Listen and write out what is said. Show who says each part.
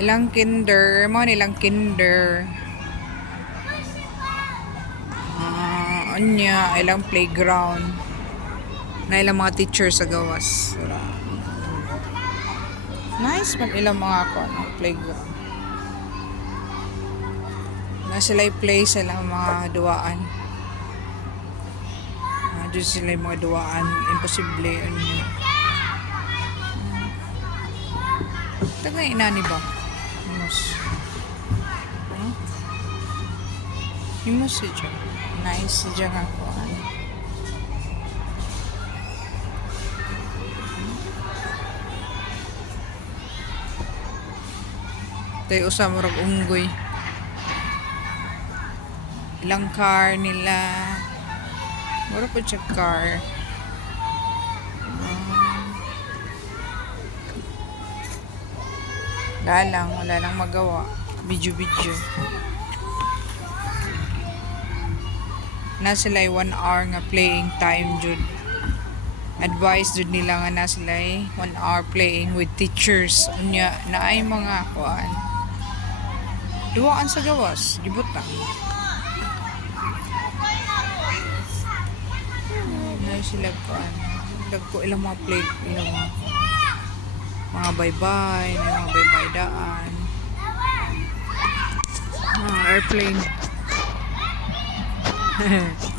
Speaker 1: Ilang kinder, mo nilang kinder. Ah, anya, ilang playground. Na ilang mga teacher sa gawas. Nice man ilang mga ako, ano, playground. Na sila play sa ilang mga duwaan. Ah, dyan sila yung mga duwaan. Imposible. Ano yun. Taga inani ba? Himos. Hmm? Himos si Diyan. Nice si Diyan ako. Ano? Tayo usama rag unggoy. Ilang car nila. Mura po siya car. Wala lang, wala lang magawa. Video-video. Na sila 1 hour nga playing time jud. Advice jud nila nga na sila 1 hour playing with teachers. Unya na ay mga kuan. Duwaan sa gawas, gibuta. Na sila kuan. Dagko ilang mga play, ilang mga mga bye-bye, mga bye-bye airplane.